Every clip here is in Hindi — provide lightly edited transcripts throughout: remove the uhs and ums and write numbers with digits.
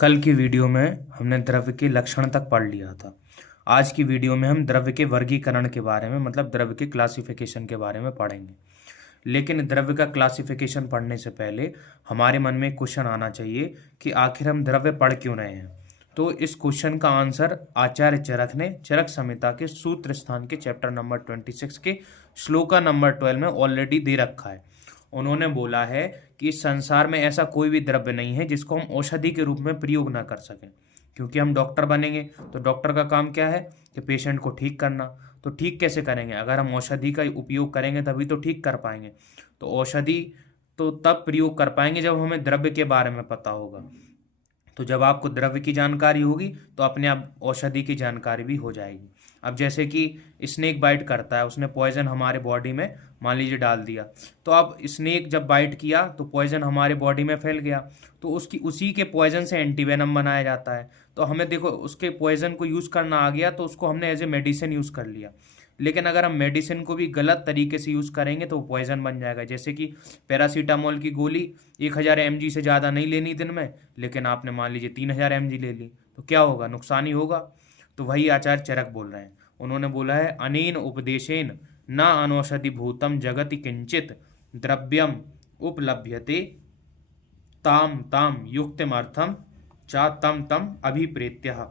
कल की वीडियो में हमने द्रव्य के लक्षण तक पढ़ लिया था। आज की वीडियो में हम द्रव्य के वर्गीकरण के बारे में मतलब द्रव्य के क्लासिफिकेशन के बारे में पढ़ेंगे। लेकिन द्रव्य का क्लासिफिकेशन पढ़ने से पहले हमारे मन में एक क्वेश्चन आना चाहिए कि आखिर हम द्रव्य पढ़ क्यों रहे हैं। तो इस क्वेश्चन का आंसर आचार्य चरक ने चरक संहिता के सूत्र स्थान के चैप्टर नंबर 26 के श्लोका नंबर 12 में ऑलरेडी दे रखा है। उन्होंने बोला है कि इस संसार में ऐसा कोई भी द्रव्य नहीं है जिसको हम औषधि के रूप में प्रयोग ना कर सकें, क्योंकि हम डॉक्टर बनेंगे तो डॉक्टर का काम क्या है कि पेशेंट को ठीक करना। तो ठीक कैसे करेंगे? अगर हम औषधि का उपयोग करेंगे तभी तो ठीक कर पाएंगे। तो औषधि तो तब प्रयोग कर पाएंगे जब हमें द्रव्य के बारे में पता होगा। तो जब आपको द्रव्य की जानकारी होगी तो अपने आप औषधि की जानकारी भी हो जाएगी। अब जैसे कि स्नेक बाइट करता है, उसने पॉइजन हमारे बॉडी में मान लीजिए डाल दिया, तो अब स्नेक जब बाइट किया तो पॉइजन हमारे बॉडी में फैल गया, तो उसकी उसी के पॉइजन से एंटीवेनम बनाया जाता है। तो हमें देखो उसके पॉइजन को यूज़ करना आ गया तो उसको हमने एज ए मेडिसिन यूज़ कर लिया। लेकिन अगर हम मेडिसिन को भी गलत तरीके से यूज़ करेंगे तो पॉइजन बन जाएगा। जैसे कि पैरासीटामोल की गोली 1000 mg से ज़्यादा नहीं लेनी दिन में, लेकिन आपने मान लीजिए 3000 mg ले ली, तो क्या होगा? नुकसान ही होगा। तो वही आचार्य चरक बोल रहे हैं। उन्होंने बोला है अनेन उपदेशेन न अनौषधि भूतम जगति किंचित द्रव्यम उपलभ्यते ताम ताम युक्तिमर्थम चा तम तम अभिप्रेत्य।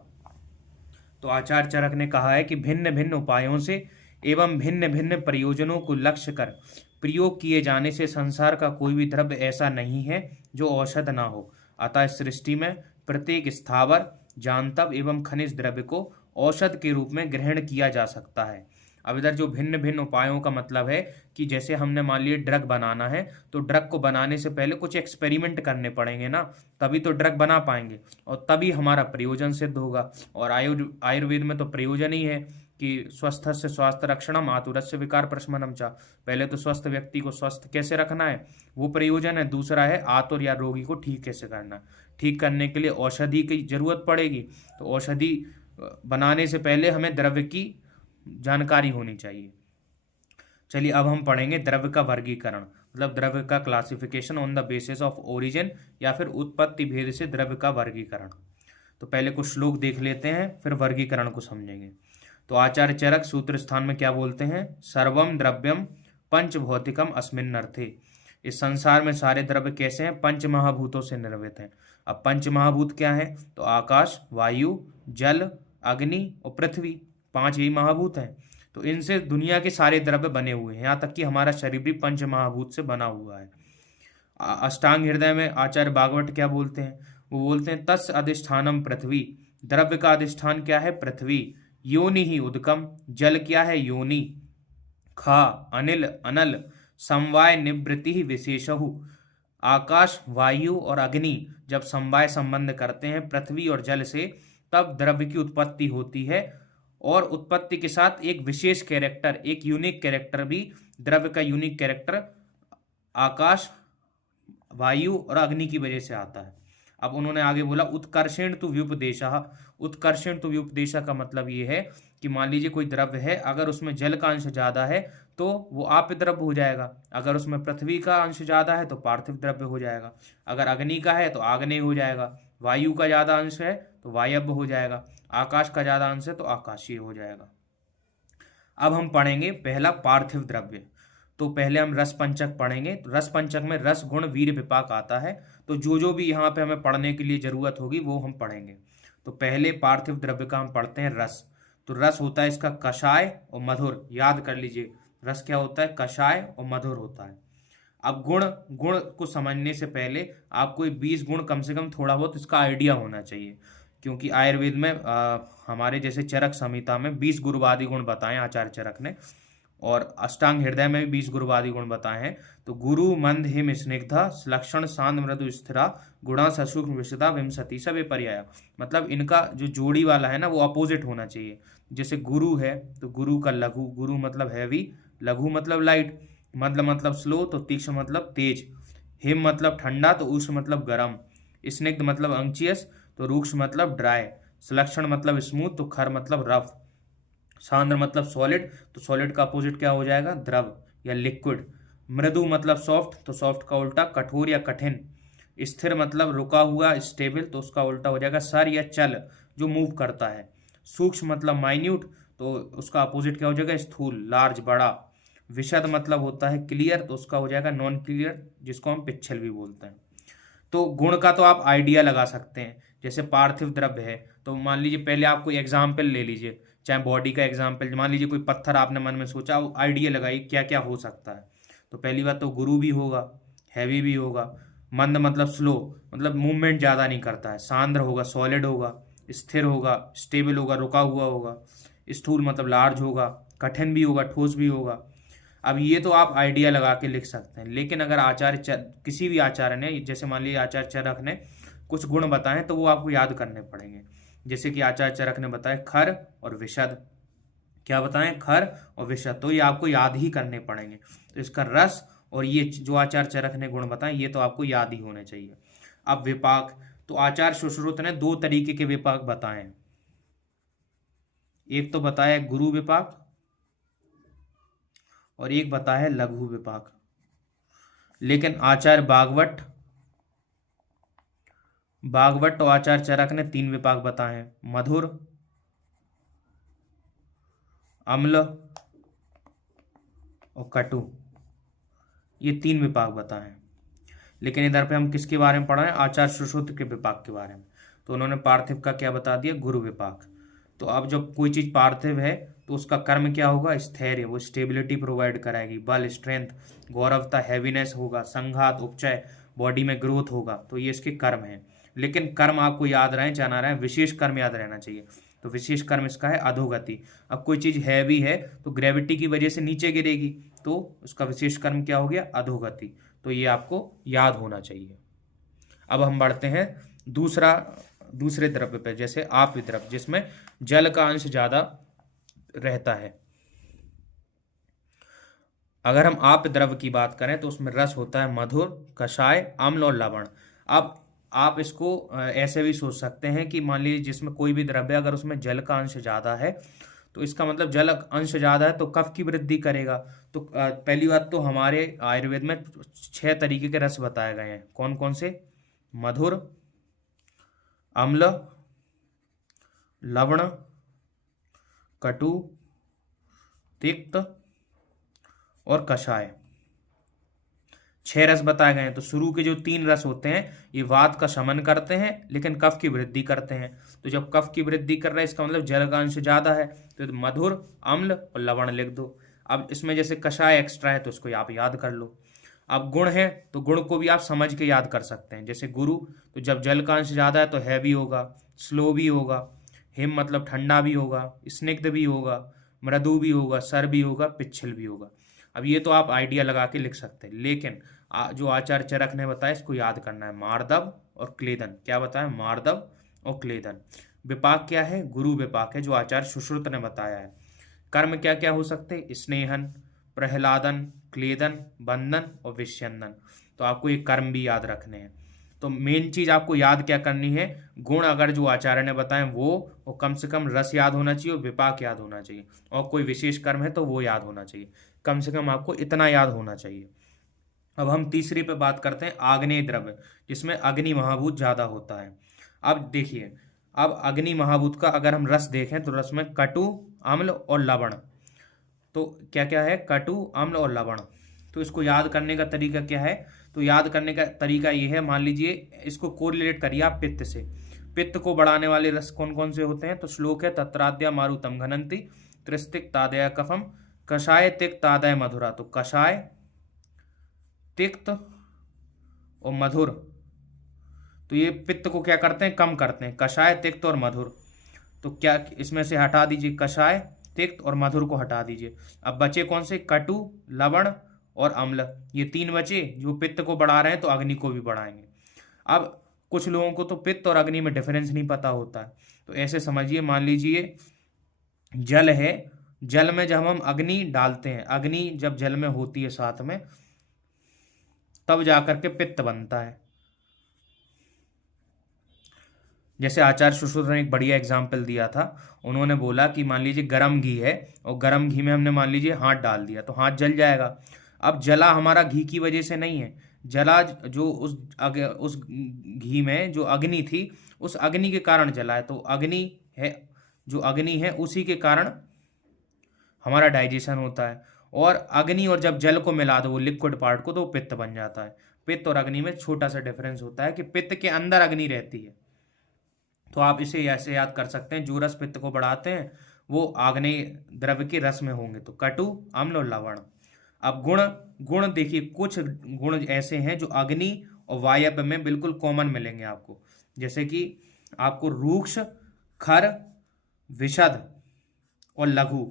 तो आचार्य चरक ने कहा है कि भिन्न भिन्न उपायों से एवं भिन्न भिन्न प्रयोजनों को लक्ष्य कर प्रयोग किए जाने से संसार का कोई भी द्रव्य ऐसा नहीं है जो औषध ना हो। अतः सृष्टि में प्रत्येक स्थावर जांतव एवं खनिज द्रव्य को औषध के रूप में ग्रहण किया जा सकता है। अब इधर जो भिन्न भिन्न उपायों का मतलब है कि जैसे हमने मान लिया ड्रग बनाना है, तो ड्रग को बनाने से पहले कुछ एक्सपेरिमेंट करने पड़ेंगे ना, तभी तो ड्रग बना पाएंगे और तभी हमारा प्रयोजन सिद्ध होगा। और आयुर्वेद में तो प्रयोजन ही है कि स्वस्थ से स्वास्थ्य रक्षणम आतुरस्य विकार प्रशमनम चा। पहले तो स्वस्थ व्यक्ति को स्वस्थ कैसे रखना है वो प्रयोजन है, दूसरा है आतुर या रोगी को ठीक कैसे करना है। ठीक करने के लिए औषधि की जरूरत पड़ेगी, तो औषधि बनाने से पहले हमें द्रव्य की जानकारी होनी चाहिए। चलिए अब हम पढ़ेंगे द्रव्य का वर्गीकरण, मतलब द्रव्य का classification on the basis of origin या फिर उत्पत्ति भेद से द्रव्य का वर्गीकरण। तो पहले कुछ श्लोक देख लेते हैं फिर वर्गीकरण को समझेंगे। तो आचार्य चरक सूत्र स्थान में क्या बोलते हैं? सर्वम द्रव्यम पंच भौतिकम अस्मिन् अर्थे। इस संसार में सारे द्रव्य कैसे हैं? पंच महाभूतों से निर्मित हैं। अब पंच महाभूत क्या है? तो आकाश, वायु, जल, अग्नि और पृथ्वी, 5 यही महाभूत हैं। तो इनसे दुनिया के सारे द्रव्य बने हुए हैं, यहाँ तक कि हमारा शरीर भी पंच महाभूत से बना हुआ है। अष्टांग हृदय में आचार्य भागवत क्या बोलते हैं? वो बोलते हैं तस् अधिष्ठानम पृथ्वी। द्रव्य का अधिष्ठान क्या है? पृथ्वी। योनि ही उदकम, जल क्या है? योनि। खा अनिल अनल समवाय निवृत्ति ही विशेषहु। आकाश, वायु और अग्नि जब समवाय संबंध करते हैं पृथ्वी और जल से, तब द्रव्य की उत्पत्ति होती है। और उत्पत्ति के साथ एक विशेष कैरेक्टर, एक यूनिक कैरेक्टर भी, द्रव्य का यूनिक कैरेक्टर आकाश, वायु और अग्नि की वजह से आता है। अब उन्होंने आगे बोला उत्कर्षेण तु व्युपदेशः। उत्कर्षेण तु व्युपदेशः का मतलब ये है कि मान लीजिए कोई द्रव्य है, अगर उसमें जल का अंश ज्यादा है तो वो आप द्रव्य हो जाएगा, अगर उसमें पृथ्वी का अंश ज्यादा है तो पार्थिव द्रव्य हो जाएगा, अगर अग्नि का है तो आग्नेय हो जाएगा, वायु का ज्यादा अंश है तो वायव्य हो जाएगा, आकाश का ज्यादा अंश है तो आकाशीय हो जाएगा। अब हम पढ़ेंगे पहला पार्थिव द्रव्य। तो पहले हम रस पंचक पढ़ेंगे। तो रस पंचक में रस गुण वीर विपाक आता है, तो जो जो भी यहाँ पे हमें पढ़ने के लिए जरूरत होगी वो हम पढ़ेंगे। तो पहले पार्थिव द्रव्य का हम पढ़ते हैं रस। तो रस होता है इसका कषाय और मधुर, याद कर लीजिए रस क्या होता है? कषाय और मधुर होता है। अब गुण, गुण को समझने से पहले आपको 20 गुण कम से कम थोड़ा बहुत इसका आइडिया होना चाहिए, क्योंकि आयुर्वेद में हमारे जैसे चरक संहिता में 20 गुरुवादी गुण बताए आचार्य चरक ने, और अष्टांग हृदय में भी 20 गुरुवादी गुण बताए हैं। तो गुरु मंद हिम स्निग्धा लक्षण शांत मृदु स्थिरा गुणा ससूक्ष्म विशदा विमसती सभी पर्याय। मतलब इनका जो जोड़ी वाला है ना वो अपोजिट होना चाहिए। जैसे गुरु है तो गुरु का लघु, गुरु मतलब हैवी, लघु मतलब लाइट, मंद मतलब स्लो तो तीक्ष्ण मतलब तेज, हिम मतलब ठंडा तो उष्ण मतलब गर्म, स्निग्ध मतलब अंचियस तो रूक्ष मतलब ड्राई, सुलक्षण मतलब स्मूथ तो खर मतलब रफ, सांद्र मतलब सॉलिड तो सॉलिड का अपोजिट क्या हो जाएगा? द्रव या लिक्विड, मृदु मतलब सॉफ्ट तो सॉफ्ट का उल्टा कठोर या कठिन, स्थिर मतलब रुका हुआ, स्टेबल, तो उसका उल्टा हो जाएगा सर या चल, जो मूव करता है। सूक्ष्म मतलब माइन्यूट, तो उसका अपोजिट क्या हो जाएगा स्थूल, लार्ज, बड़ा। विशद मतलब होता है क्लियर, तो उसका हो जाएगा नॉन क्लियर, जिसको हम पिक्चल भी बोलते हैं। तो गुण का तो आप आइडिया लगा सकते हैं। जैसे पार्थिव द्रव्य है, तो मान लीजिए पहले आप कोई एग्जाम्पल ले लीजिए, चाहे बॉडी का एग्जाम्पल, मान लीजिए कोई पत्थर आपने मन में सोचा, वो आइडिया लगाइए क्या क्या हो सकता है। तो पहली बात तो गुरु भी होगा, हैवी भी होगा। मंद मतलब स्लो, मतलब मूवमेंट ज़्यादा नहीं करता है। सांद्र होगा, सॉलिड होगा। स्थिर होगा, स्टेबल होगा, रुका हुआ होगा। स्थूल मतलब लार्ज होगा। कठिन भी होगा, ठोस भी होगा। अब ये तो आप आइडिया लगा के लिख सकते हैं, लेकिन अगर किसी भी आचार्य ने, जैसे मान लीजिए आचार्य चरक ने कुछ गुण बताए, तो वो आपको याद करने पड़ेंगे। जैसे कि आचार्य चरक ने बताया खर और विशद, क्या बताएं, खर और विशद, तो ये आपको याद ही करने पड़ेंगे। तो इसका रस और ये जो आचार्य चरक ने गुण बताए, ये तो आपको याद ही होने चाहिए। अब विपाक, तो आचार्य सुश्रुत ने दो तरीके के विपाक बताए हैं। एक तो बताया गुरु विपाक और एक बताया है लघु विपाक। लेकिन आचार्य बागवट और आचार्य चरक ने तीन विपाक बताए हैं, मधुर, अम्ल और कटु, ये तीन विपाक बताए हैं। लेकिन इधर पे हम किसके बारे में पढ़ रहे हैं, आचार्य सुश्रुत के विपाक के बारे में। तो उन्होंने पार्थिव का क्या बता दिया, गुरु विपाक। तो अब जब कोई चीज पार्थिव है तो उसका कर्म क्या होगा, स्थैर्य, वो स्टेबिलिटी प्रोवाइड कराएगी। बल, स्ट्रेंथ, गौरवता, हैवीनेस होगा। संघात, उपचय, बॉडी में ग्रोथ होगा। तो ये इसके कर्म है। लेकिन कर्म आपको याद रहे चाहे ना रहे, विशेष कर्म याद रहना चाहिए। तो विशेष कर्म इसका है अधोगति। अब कोई चीज हैवी है तो ग्रेविटी की वजह से नीचे गिरेगी, तो उसका विशेष कर्म क्या हो गया, अधोगति। तो ये आपको याद होना चाहिए। अब हम बढ़ते हैं दूसरे द्रव्य पे, जैसे आपी द्रव्य, जिसमें जल का अंश ज्यादा रहता है। अगर हम आप द्रव्य की बात करें तो उसमें रस होता है मधुर, कषाय, अम्ल और लवण। अब आप इसको ऐसे भी सोच सकते हैं कि मान लीजिए जिसमें कोई भी द्रव्य अगर उसमें जल का अंश ज्यादा है, तो इसका मतलब जल अंश ज्यादा है तो कफ की वृद्धि करेगा। तो पहली बात तो हमारे आयुर्वेद में 6 तरीके के रस बताए गए हैं। कौन कौन से, मधुर, अम्ल, लवण, कटु, तिक्त और कषाय। 6 रस बताए गए हैं। तो शुरू के जो 3 रस होते हैं ये वात का शमन करते हैं लेकिन कफ की वृद्धि करते हैं। तो जब कफ की वृद्धि कर रहा है इसका मतलब जल का अंश ज्यादा है, तो मधुर, अम्ल और लवण लिख दो। अब इसमें जैसे कषाय एक्स्ट्रा है तो उसको आप याद कर लो। अब गुण है तो गुण को भी आप समझ के याद कर सकते हैं। जैसे गुरु, तो जब जल का अंश ज्यादा है तो हैवी होगा, स्लो भी होगा। हिम मतलब ठंडा भी होगा, स्निग्ध भी होगा, मृदु भी होगा, सर भी होगा, पिच्छल भी होगा। अब ये तो आप आइडिया लगा के लिख सकते हैं, लेकिन जो आचार्य चरक ने बताया इसको याद करना है। मार्दव और क्लेदन, क्या बताया, मार्दव और क्लेदन। विपाक क्या है, गुरु विपाक है जो आचार्य सुश्रुत ने बताया है। कर्म क्या क्या हो सकते हैं, स्नेहन, प्रहलादन, क्लेदन, बंधन और विष्यंदन। तो आपको ये कर्म भी याद रखने हैं। तो मेन चीज आपको याद क्या करनी है, गुण अगर जो आचार्य ने बताए वो, और कम से कम रस याद होना चाहिए और विपाक याद होना चाहिए, और कोई विशेष कर्म है तो वो याद होना चाहिए। कम से कम आपको इतना याद होना चाहिए। अब हम तीसरी पे बात करते हैं, आग्नेय द्रव्य, जिसमें अग्नि महाभूत ज्यादा होता है। अब देखिए, अब अग्नि महाभूत का अगर हम रस देखें तो रस में कटु, अम्ल और लवण। तो क्या क्या है, कटु, अम्ल और लवण। तो इसको याद करने का तरीका क्या है, तो याद करने का तरीका ये है, मान लीजिए इसको कोरिलेट करिए आप पित्त से। पित्त को बढ़ाने वाले रस कौन कौन से होते हैं, तो श्लोक है तत्राद्या मारुतम घनंती, त्रिस्तिक तादय कफम, कषाय तिक्त तादय मधुरा। तो कषाय, तिक्त और मधुर, तो ये पित्त को क्या करते हैं, कम करते हैं। कषाय, तिक्त और मधुर। तो क्या इसमें से हटा दीजिए, कषाय, तिक्त और मधुर को हटा दीजिए। अब बचे कौन से, कटु, लवण और अम्ल। ये 3 बचे जो पित्त को बढ़ा रहे हैं तो अग्नि को भी बढ़ाएंगे। अब कुछ लोगों को तो पित्त और अग्नि में डिफरेंस नहीं पता होता है, तो ऐसे समझिए, मान लीजिए जल है, जल में जब हम अग्नि डालते हैं, अग्नि जब जल में होती है साथ में, तब जाकर के पित्त बनता है। जैसे आचार्य सुश्रुत ने एक बढ़िया एग्जाम्पल दिया था। उन्होंने बोला कि मान लीजिए गर्म घी है और गर्म घी में हमने मान लीजिए हाथ डाल दिया तो हाथ जल जाएगा। अब जला हमारा घी की वजह से नहीं है, जला जो उस घी में जो अग्नि थी, उस अग्नि के कारण जला है। तो अग्नि है, जो अग्नि है उसी के कारण हमारा डाइजेशन होता है। और अग्नि और जब जल को मिला दो वो लिक्विड पार्ट को, तो वो पित्त बन जाता है। पित्त और अग्नि में छोटा सा डिफरेंस होता है कि पित्त के अंदर अग्नि रहती है। तो आप इसे ऐसे याद कर सकते हैं, जो रस पित्त को बढ़ाते हैं वो आग्नेय द्रव्य के रस में होंगे, तो कटु, अम्ल और लवण। अब गुण, गुण देखिए, कुछ गुण ऐसे हैं जो अग्नि और वायव्य में बिल्कुल कॉमन मिलेंगे आपको। जैसे कि आपको रूक्ष, खर, विशद और लघु,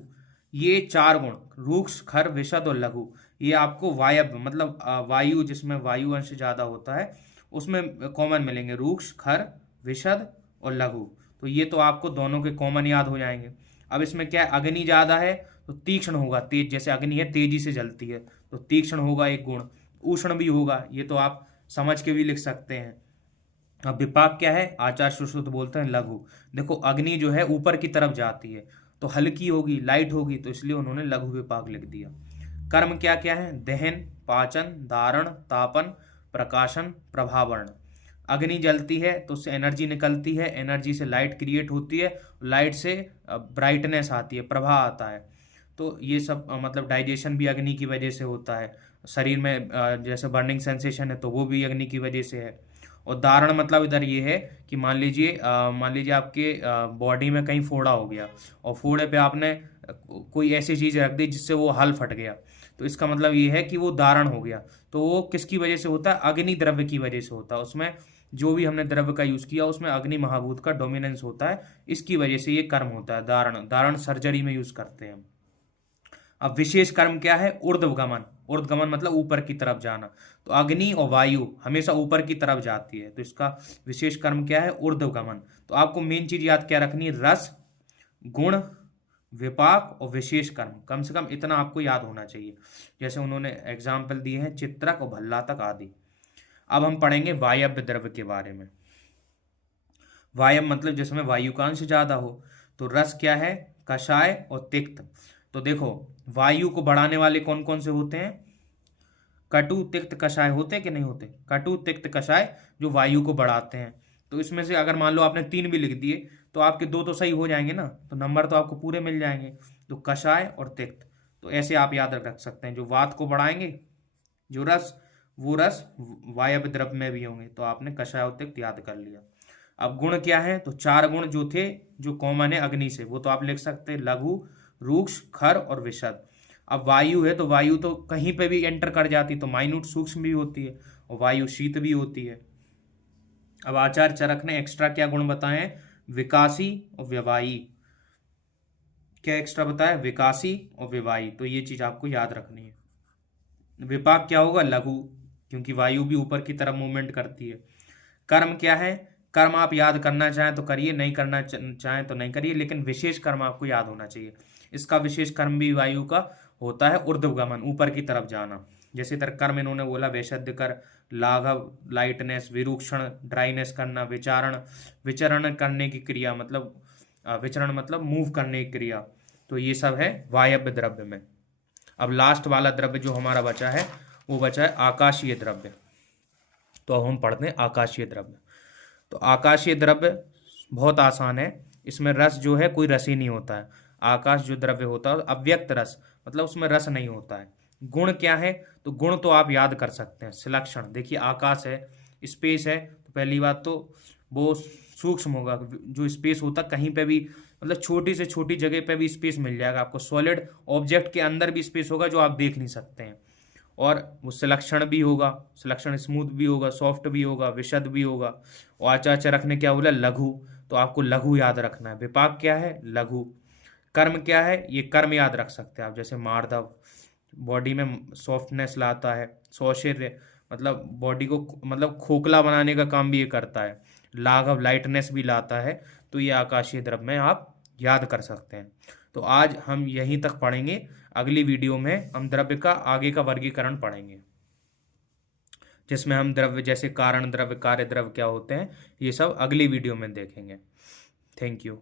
ये 4 गुण, रूक्ष, खर, विशद और लघु, ये आपको वायव्य मतलब वायु, जिसमें वायु अंश ज्यादा होता है उसमें कॉमन मिलेंगे, रूक्ष, खर, विशद और लघु। तो ये तो आपको दोनों के कॉमन याद हो जाएंगे। अब इसमें क्या है, अग्नि ज्यादा है तो तीक्ष्ण होगा, तेज, जैसे अग्नि है तेजी से जलती है तो तीक्ष्ण होगा एक गुण। उष्ण भी होगा, ये तो आप समझ के भी लिख सकते हैं। अब विपाक क्या है, आचार्य सुश्रुत बोलते हैं लघु। देखो अग्नि जो है ऊपर की तरफ जाती है तो हल्की होगी, लाइट होगी, तो इसलिए उन्होंने लघु विपाक लिख दिया। कर्म क्या क्या है, दहन, पाचन, धारण, तापन, प्रकाशन, प्रभावरण। अग्नि जलती है तो उससे एनर्जी निकलती है, एनर्जी से लाइट क्रिएट होती है, लाइट से ब्राइटनेस आती है, प्रभा आता है। तो ये सब मतलब डाइजेशन भी अग्नि की वजह से होता है। शरीर में जैसे बर्निंग सेंसेशन है तो वो भी अग्नि की वजह से है। और धारण मतलब इधर ये है कि मान लीजिए आपके बॉडी में कहीं फोड़ा हो गया और फोड़े पे आपने कोई ऐसी चीज रख दी जिससे वो हल फट गया, तो इसका मतलब ये है कि वो धारण हो गया। तो वो किसकी वजह से होता है, अग्नि द्रव्य की वजह से होता है। उसमें जो भी हमने द्रव्य का यूज किया उसमें अग्नि महाभूत का डोमिनेंस होता है, इसकी वजह से ये कर्म होता है धारण। धारण सर्जरी में यूज करते हैं। अब विशेष कर्म क्या है, ऊर्ध्वगमन। ऊर्ध्वगमन मतलब ऊपर की तरफ जाना। तो अग्नि और वायु हमेशा ऊपर की तरफ जाती है, तो इसका विशेष कर्म क्या है, ऊर्ध्वगमन। तो आपको मेन चीज याद क्या रखनी है, रस, गुण, विपाक और विशेष कर्म, कम से कम इतना आपको याद होना चाहिए। जैसे उन्होंने एग्जाम्पल दिए हैं चित्रक और भल्लातक आदि। अब हम पढ़ेंगे वायव्य द्रव्य के बारे में। वायव्य मतलब जिसमें वायु का अंश ज्यादा हो। तो रस क्या है, कषाय और तिक्त। तो देखो वायु को बढ़ाने वाले कौन कौन से होते हैं, कटु, तिक्त, कषाय होते हैं कि नहीं होते, कटु, तिक्त, कषाय जो वायु को बढ़ाते हैं। तो इसमें से अगर मान लो आपने 3 भी लिख दिए तो आपके 2 तो सही हो जाएंगे ना, तो नंबर तो आपको पूरे मिल जाएंगे। तो कषाय और तिक्त, तो ऐसे आप याद रख सकते हैं, जो वात को बढ़ाएंगे, जो रस, वो रस वायव्य द्रव्य में भी होंगे, तो आपने कषाय और तिक्त याद कर लिया। अब गुण क्या है, तो 4 गुण जो थे जो कॉमन है अग्नि से, वो तो आप लिख सकते हैं, लघु, रूक्ष, खर और विशद। अब वायु है तो वायु तो कहीं पे भी एंटर कर जाती, तो माइन्यूट सूक्ष्म भी होती है और वायु शीत भी होती है। अब आचार्य चरक ने एक्स्ट्रा क्या गुण बताए हैं, विकासी और व्यवायी। क्या एक्स्ट्रा बताया, विकासी और व्यवायी, तो ये चीज आपको याद रखनी है। विपाक क्या होगा, लघु, क्योंकि वायु भी ऊपर की तरफ मूवमेंट करती है। कर्म क्या है, कर्म आप याद करना चाहें तो करिए, नहीं करना चाहें तो नहीं करिए, लेकिन विशेष कर्म आपको याद होना चाहिए। इसका विशेष कर्म भी वायु का होता है, ऊर्ध्वगमन, ऊपर की तरफ जाना। जैसे इधर कर्म इन्होंने बोला, वैशद्य कर, लाघव, लाइटनेस, विरूक्षण, ड्राइनेस करना, विचारण, विचरण करने की क्रिया, मतलब विचरण मतलब मूव करने की क्रिया। तो ये सब है वायव्य द्रव्य में। अब लास्ट वाला द्रव्य जो हमारा बचा है वो बचा है आकाशीय द्रव्य। तो अब हम पढ़ते हैं आकाशीय द्रव्य। तो आकाशीय द्रव्य बहुत आसान है, इसमें रस जो है कोई रस ही नहीं होता है। आकाश जो द्रव्य होता है अव्यक्त रस, मतलब उसमें रस नहीं होता है। गुण क्या है, तो गुण तो आप याद कर सकते हैं, सिलक्षण। देखिए आकाश है, स्पेस है, तो पहली बात तो वो सूक्ष्म होगा, जो स्पेस होता कहीं पे भी, मतलब छोटी से छोटी जगह पे भी स्पेस मिल जाएगा आपको। सॉलिड ऑब्जेक्ट के अंदर भी स्पेस होगा जो आप देख नहीं सकते हैं। और वो सिलक्षण भी होगा, सिलक्षण स्मूथ भी होगा, सॉफ्ट भी होगा, विशद भी होगा। और आचार्य रखने क्या बोला, लघु, तो आपको लघु याद रखना है। विपाक क्या है, लघु। कर्म क्या है, ये कर्म याद रख सकते हैं आप, जैसे मार्दव, बॉडी में सॉफ्टनेस लाता है। सौशीर्य मतलब बॉडी को मतलब खोखला बनाने का काम भी ये करता है। लाघव, लाइटनेस भी लाता है। तो ये आकाशीय द्रव्य में आप याद कर सकते हैं। तो आज हम यहीं तक पढ़ेंगे, अगली वीडियो में हम द्रव्य का आगे का वर्गीकरण पढ़ेंगे, जिसमें हम द्रव्य जैसे कारण द्रव्य, कार्य द्रव्य क्या होते हैं, ये सब अगली वीडियो में देखेंगे। Thank you.